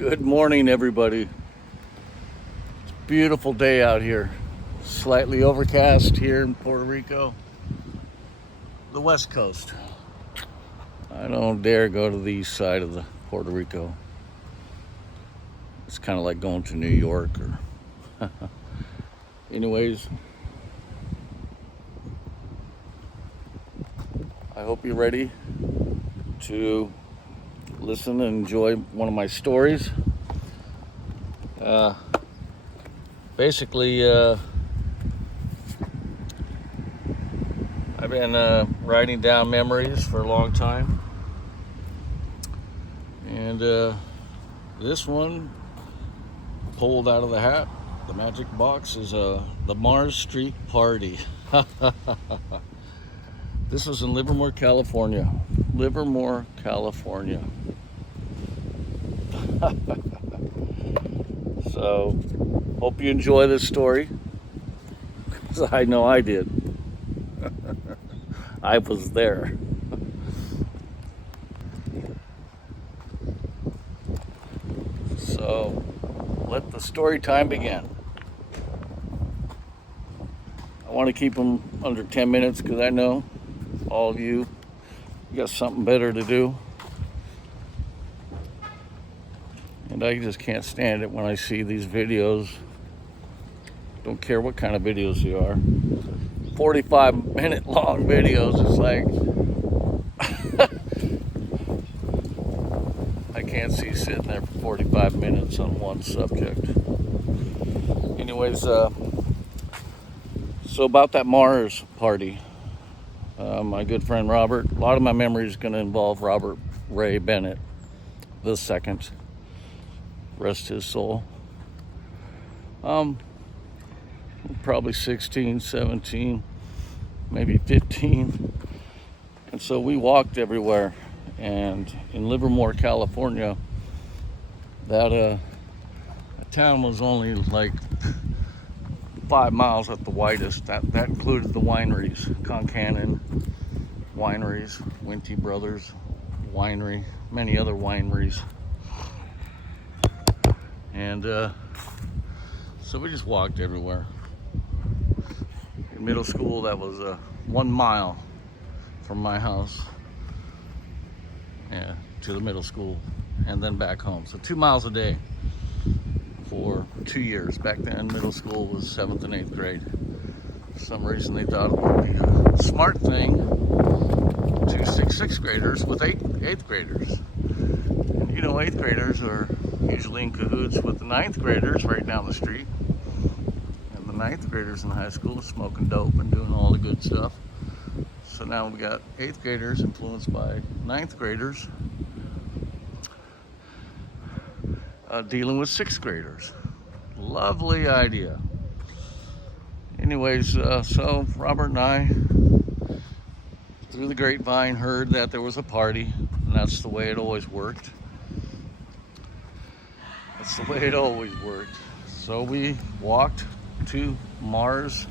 Good morning, everybody. It's a beautiful day out here. Slightly overcast here in Puerto Rico, the west coast. I don't dare go to the east side of the Puerto Rico. It's kind of like going to New York or anyways, I hope you're ready to listen and enjoy one of my stories. Basically, I've been writing down memories for a long time, and this one pulled out of the hat, the magic box, is the Mars Street Party. This was in Livermore, California. Livermore, California. So, hope you enjoy this story, because I know I did. I was there. So, let the story time begin. I want to keep them under 10 minutes because I know all of you got something better to do. And I just can't stand it when I see these videos. Don't care what kind of videos they are. 45-minute long videos. It's like I can't see sitting there for 45 minutes on one subject. Anyways, so about that Mars party, my good friend Robert, a lot of my memories going to involve Robert Ray Bennett the second. Rest his soul. Probably 16, 17, maybe 15. And so we walked everywhere. And in Livermore, California, that town was only like 5 miles at the widest. That included the wineries, Concannon wineries, Winty Brothers winery, many other wineries. And so we just walked everywhere. In middle school, that was 1 mile from my house, to the middle school, and then back home. So 2 miles a day for 2 years. Back then, middle school was 7th and 8th grade. For some reason, they thought it would be a smart thing to stick 6th graders with 8th graders. And, 8th graders are usually in cahoots with the 9th graders right down the street. And the 9th graders in high school are smoking dope and doing all the good stuff. So now we got 8th graders influenced by 9th graders dealing with 6th graders. Lovely idea. Anyways, so Robert and I, through the grapevine, heard that there was a party, and that's the way it always worked. That's the way it always worked. So we walked to Mars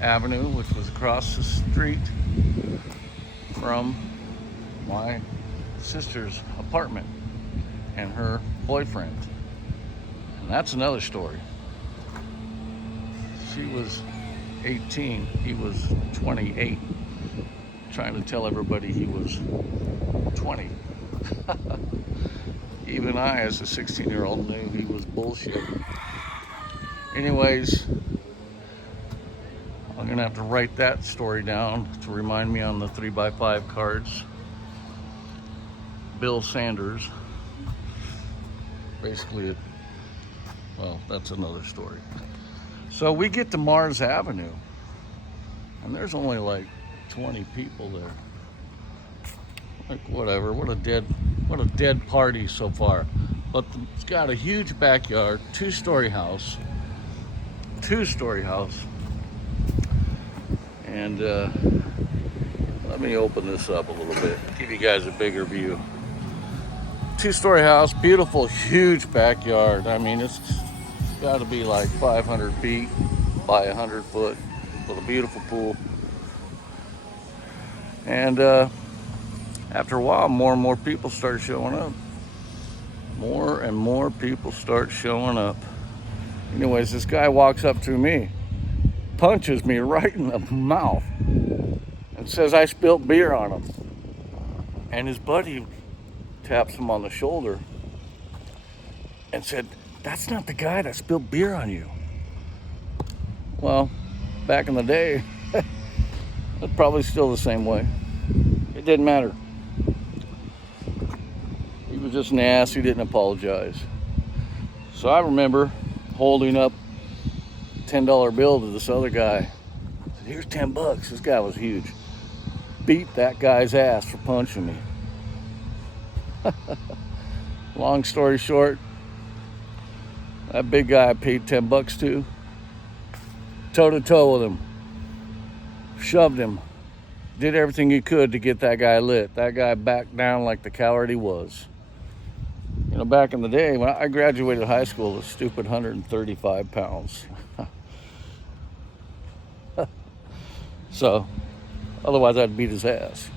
Avenue, which was across the street from my sister's apartment and her boyfriend. And that's another story. She was 18, he was 28, trying to tell everybody he was 20. Even I, as a 16-year-old, knew he was bullshit. Anyways, I'm gonna have to write that story down to remind me on the 3x5 cards. Bill Sanders. Basically, well, that's another story. So we get to Mars Avenue, and there's only like 20 people there. Like, whatever, what a dead party so far. But it's got a huge backyard, two-story house. And let me open this up a little bit, give you guys a bigger view. Two-story house, beautiful, huge backyard. I mean, it's got to be like 500 feet by 100 foot with a beautiful pool. And after a while, more and more people started showing up. More more and more people start showing up. Anyways, this guy walks up to me, punches me right in the mouth, and says I spilled beer on him. And his buddy taps him on the shoulder and said, "That's not the guy that spilled beer on you." Well, back in the day, it's probably still the same way. It didn't matter. He was just an ass who didn't apologize. So I remember holding up a $10 bill to this other guy. I said, "Here's $10. This guy was huge. Beat that guy's ass for punching me." Long story short, that big guy I paid $10 to, toe to toe with him, shoved him, did everything he could to get that guy lit. That guy backed down like the coward he was. You know, back in the day, when I graduated high school, a stupid 135 pounds. So, otherwise I'd beat his ass.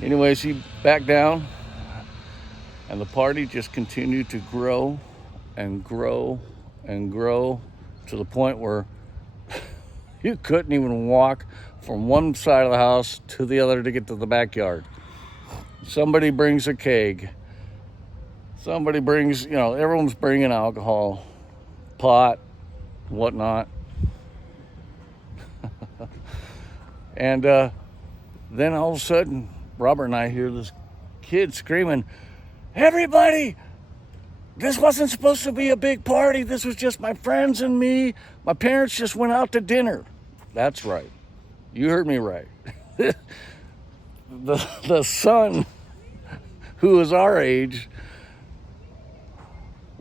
Anyways, he backed down, and the party just continued to grow and grow and grow to the point where you couldn't even walk from one side of the house to the other to get to the backyard. Somebody brings a keg. Somebody brings, everyone's bringing alcohol, pot, whatnot. And then all of a sudden, Robert and I hear this kid screaming, "Everybody, this wasn't supposed to be a big party. This was just my friends and me. My parents just went out to dinner." That's right. You heard me right. The son, who was our age,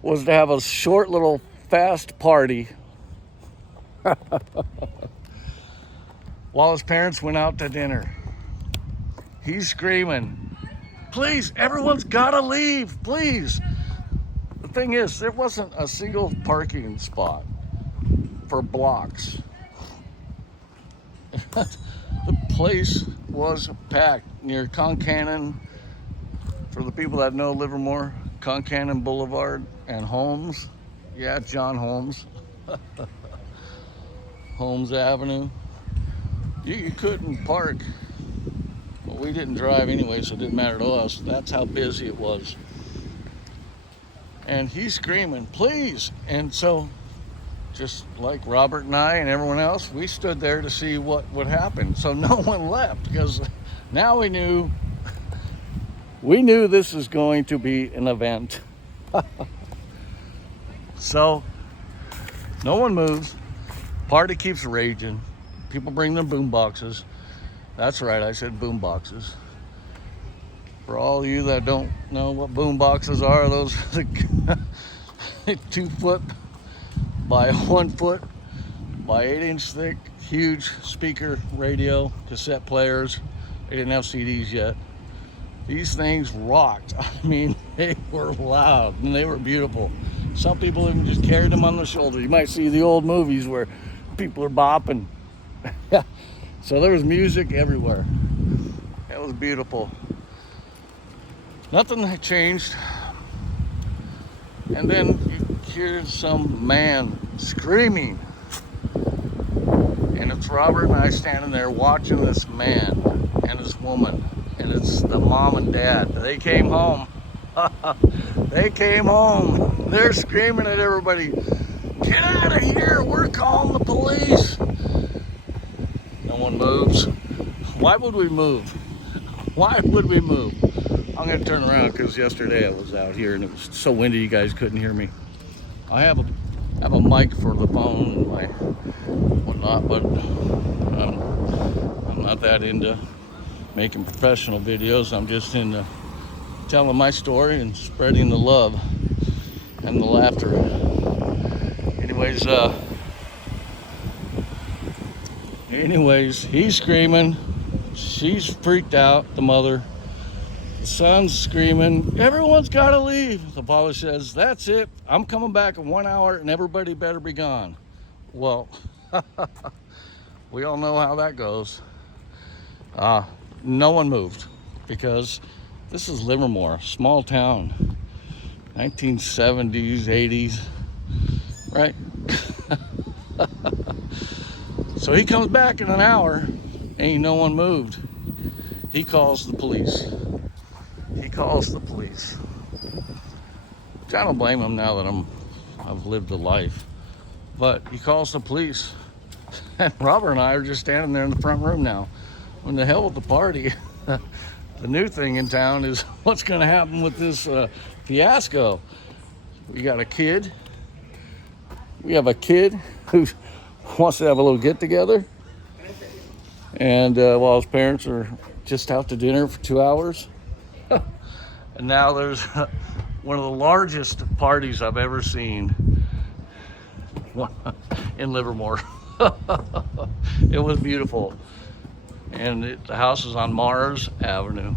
was to have a short little fast party while his parents went out to dinner. He's screaming, "Please, everyone's gotta leave, please." The thing is, there wasn't a single parking spot for blocks. The place was packed near Concannon. For the people that know Livermore, Concannon Boulevard and Holmes. Yeah, John Holmes. Holmes Avenue. You couldn't park. Well, we didn't drive anyway, so it didn't matter to us. That's how busy it was. And he's screaming, "Please!" And so, just like Robert and I and everyone else, we stood there to see what would happen. So no one left, because now we knew this is going to be an event. So no one moves. Party keeps raging. People bring their boom boxes. That's right, I said boom boxes. For all of you that don't know what boom boxes are, those are the 2 foot by 1 foot by 8-inch thick, huge speaker radio, cassette players. They didn't have CDs yet. These things rocked. I mean, they were loud and they were beautiful. Some people even just carried them on their shoulder. You might see the old movies where people are bopping. So there was music everywhere. It was beautiful. Nothing had changed. And then you hear some man screaming. And it's Robert and I standing there watching this man and this woman. And it's the mom and dad. They came home. They came home. They're screaming at everybody, "Get out of here, we're calling the police." No one moves. Why would we move? Why would we move? I'm gonna turn around because yesterday I was out here and it was so windy you guys couldn't hear me. I have a mic for the phone and my whatnot, but I'm not that into making professional videos. I'm just into telling my story and spreading the love and the laughter. Anyways, he's screaming. She's freaked out, the mother. The son's screaming, "Everyone's got to leave." The father says, "That's it. I'm coming back in 1 hour and everybody better be gone." Well, we all know how that goes. No one moved because this is Livermore, small town. 1970s, 80s, right? So he comes back in an hour, ain't no one moved. He calls the police. He calls the police. Which I don't blame him now that I've lived a life. But he calls the police. And Robert and I are just standing there in the front room now. When the hell with the party? The new thing in town is what's going to happen with this fiasco. We got a kid. We have a kid who wants to have a little get together. And while his parents are just out to dinner for 2 hours. And now there's one of the largest parties I've ever seen in Livermore. It was beautiful. And the house is on Mars Avenue.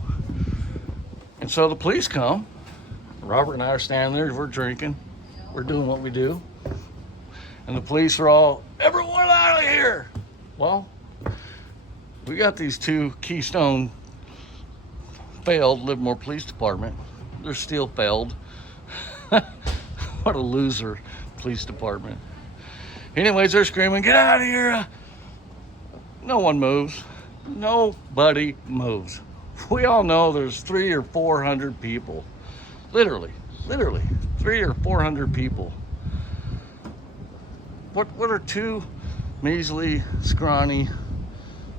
And so the police come. Robert and I are standing there, we're drinking. We're doing what we do. And the police are all, everyone out of here. Well, we got these two Keystone failed Livermore Police Department. They're still failed. What a loser police department. Anyways, they're screaming, get out of here. No one moves. Nobody moves. We all know there's 300 or 400 people. Literally 300 or 400 people. What are two measly, scrawny,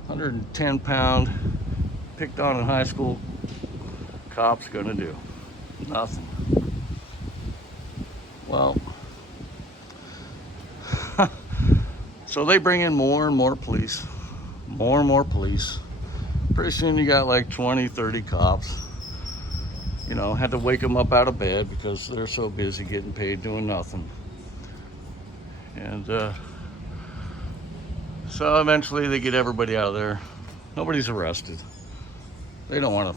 110-pound, picked on in high school cops gonna do? Nothing. Well, so they bring in more and more police. More and more police. Pretty soon you got like 20, 30 cops. You know, had to wake them up out of bed because they're so busy getting paid doing nothing. And so eventually they get everybody out of there. Nobody's arrested. They don't want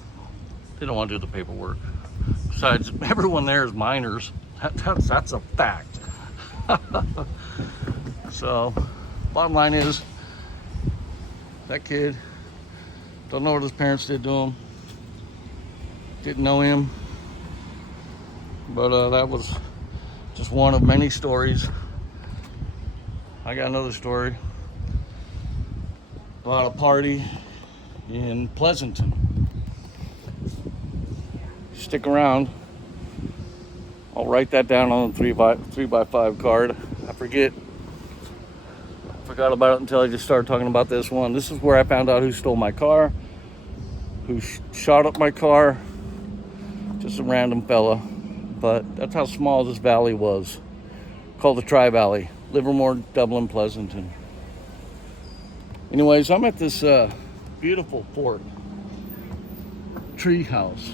to do the paperwork. Besides, everyone there is minors. That's a fact. So, bottom line is, that kid, don't know what his parents did to him. Didn't know him. But that was just one of many stories. I got another story about a party in Pleasanton. Stick around. I'll write that down on the 3x5 card. I forgot about it until I just started talking about this one. This is where I found out who stole my car, who shot up my car. Just a random fella. But that's how small this valley was. Called the Tri-Valley. Livermore, Dublin, Pleasanton. Anyways, I'm at this beautiful fort tree house.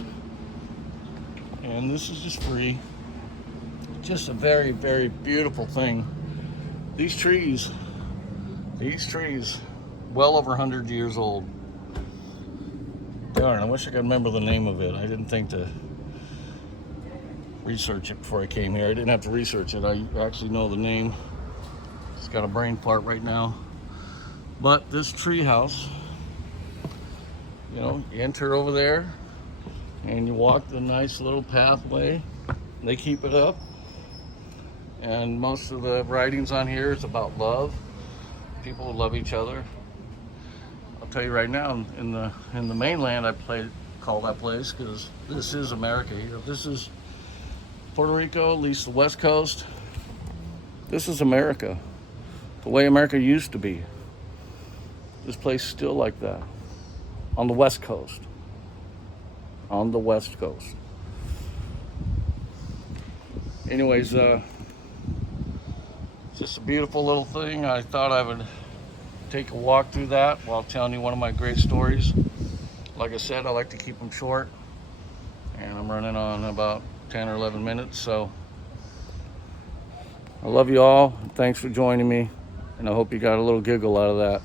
And this is just free. Just a very, very beautiful thing. These trees, well over 100 years old. Darn, I wish I could remember the name of it. I didn't think to research it before I came here. I didn't have to research it. I actually know the name. It's got a brain fart right now. But this tree house, you know, you enter over there and you walk the nice little pathway. They keep it up. And most of the writings on here is about love. People love each other. I'll tell you right now, in the mainland, call that place because this is America here. This is Puerto Rico, at least the West Coast. This is America, the way America used to be. This place is still like that on the West Coast. On the West Coast. Anyways, just a beautiful little thing. I thought I would take a walk through that while telling you one of my great stories. Like I said, I like to keep them short, and I'm running on about 10 or 11 minutes, so I love you all. Thanks for joining me, and I hope you got a little giggle out of that.